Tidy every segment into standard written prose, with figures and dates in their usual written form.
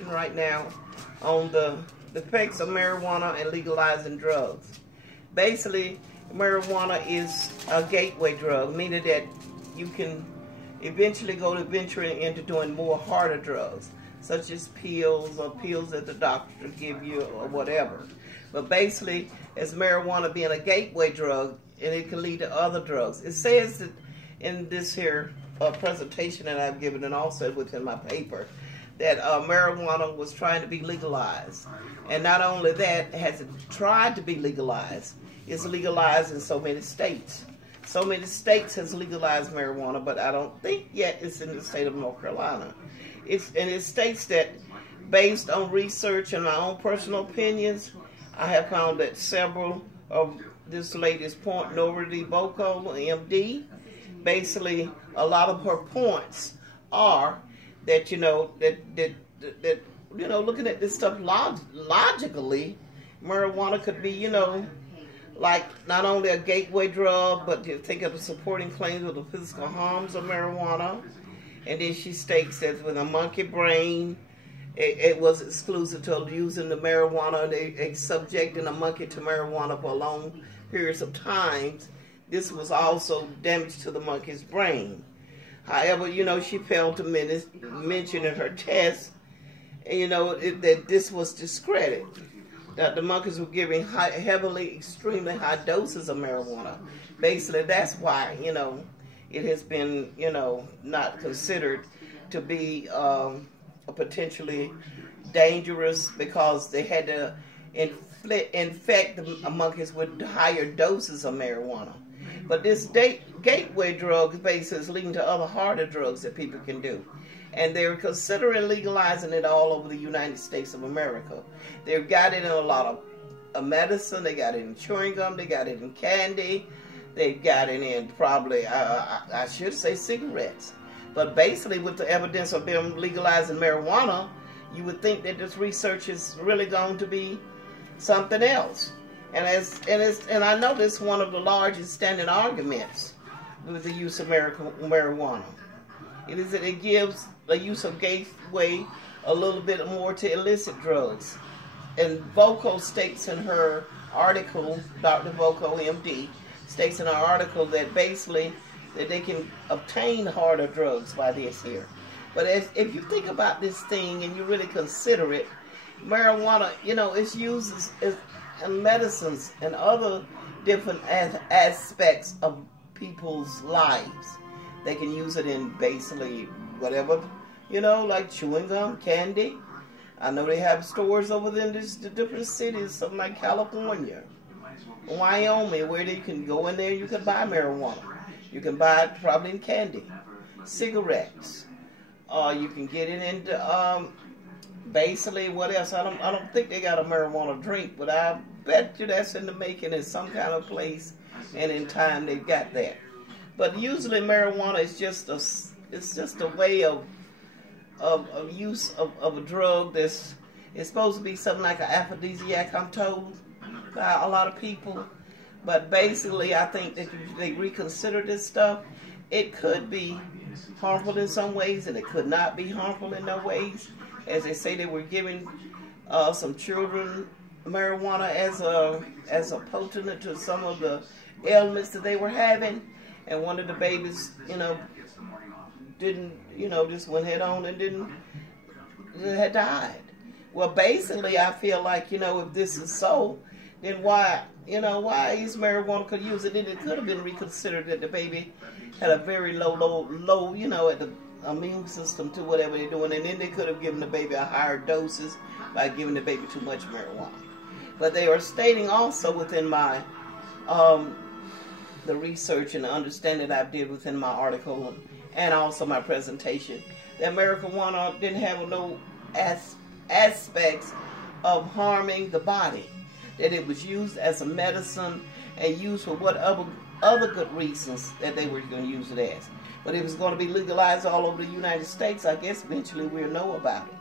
Right now on the effects of marijuana and legalizing drugs. Basically, marijuana is a gateway drug, meaning that you can eventually go to venturing into doing more harder drugs, such as pills or pills that the doctor give you or whatever. But basically, as marijuana being a gateway drug, and it can lead to other drugs. It says that in this here presentation that I've given, and also within my paper, that marijuana was trying to be legalized. And not only that, has it tried to be legalized, it's legalized in so many states. So many states has legalized marijuana, but I don't think yet it's in the state of North Carolina. It states that, based on research and my own personal opinions, I have found that several of this lady's point, Nora DeVoco, MD, basically a lot of her points are that, looking at this stuff logically, marijuana could be, like not only a gateway drug, but you think of the supporting claims of the physical harms of marijuana. And then she states that with a monkey brain, it was exclusive to using the marijuana. They subjecting a monkey to marijuana for long periods of time. This was also damage to the monkey's brain. However, she failed to mention in her test, that this was discredited. That the monkeys were giving extremely high doses of marijuana. Basically, that's why, it has been, not considered to be potentially dangerous, because they had to infect the monkeys with higher doses of marijuana. But this gateway drug basically is leading to other harder drugs that people can do. And they're considering legalizing it all over the United States of America. They've got it in a lot of medicine. They got it in chewing gum. They got it in candy. They've got it in probably, I should say, cigarettes. But basically, with the evidence of them legalizing marijuana, you would think that this research is really going to be something else. And I know this is one of the largest standing arguments with the use of marijuana. It gives the use of gateway a little bit more to illicit drugs. And Voco states in her article, Dr. Voco, MD, states in her article that basically that they can obtain harder drugs by this here. But if you think about this thing and you really consider it, marijuana, it's used as medicines and other different aspects of people's lives. They can use it in basically whatever, like chewing gum, candy. I know they have stores over there in the different cities, something like California, Wyoming, where they can go in there and you can buy marijuana. You can buy it probably in candy, cigarettes. You can get it into basically what else? I don't think they got a marijuana drink, but I bet you that's in the making in some kind of place, and in time they've got that. But usually marijuana is just a way of use of a drug it's supposed to be something like an aphrodisiac, I'm told, by a lot of people. But basically, I think that if they reconsider this stuff, it could be harmful in some ways, and it could not be harmful in no ways. As they say, they were giving some children marijuana as a potent to some of the ailments that they were having, and one of the babies, didn't, just went head on and had died. Well, basically, I feel like, if this is so, then why is marijuana could use it? And it could have been reconsidered that the baby had a very low, at the immune system to whatever they're doing, and then they could have given the baby a higher doses by giving the baby too much marijuana. But they are stating also within my the research and the understanding that I did within my article and also my presentation, that marijuana didn't have no aspects of harming the body, that it was used as a medicine and used for whatever other good reasons that they were going to use it as. But it was going to be legalized all over the United States. I guess eventually we'll know about it.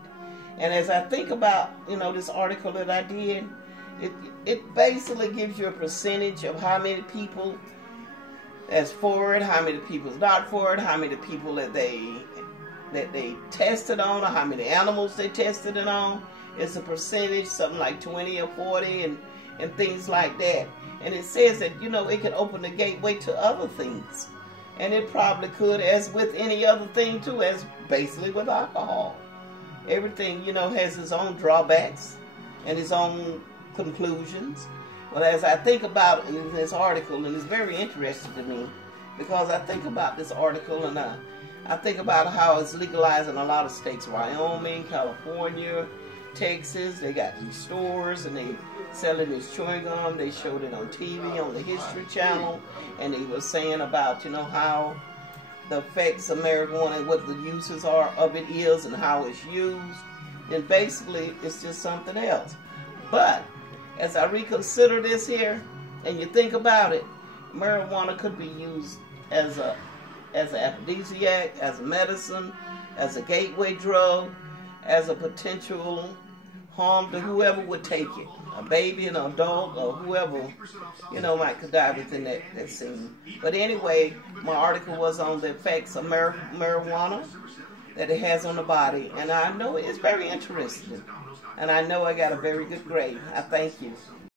And as I think about, this article that I did, it basically gives you a percentage of how many people that's for it, how many people's not for it, how many people that they that they tested on, or how many animals they tested it on. It's a percentage, something like 20 or 40 and things like that. And it says that, you know, it can open the gateway to other things. And it probably could, as with any other thing too, as basically with alcohol. Everything, you know, has its own drawbacks and its own conclusions. But as I think about it in this article, and it's very interesting to me, because I think about this article and I think about how it's legalized in a lot of states, Wyoming, California, Texas. They got these stores and they selling this chewing gum. They showed it on TV, on the History Channel, and they were saying about, you know, how the effects of marijuana and what the uses are of it is and how it's used. And basically, it's just something else. But as I reconsider this here, and you think about it, marijuana could be used as an aphrodisiac, as a medicine, as a gateway drug, as a potential harm to whoever would take it. A baby, an adult, or whoever, you know, might could die within that scene. But anyway, my article was on the effects of marijuana that it has on the body. And I know it's very interesting. And I know I got a very good grade. I thank you.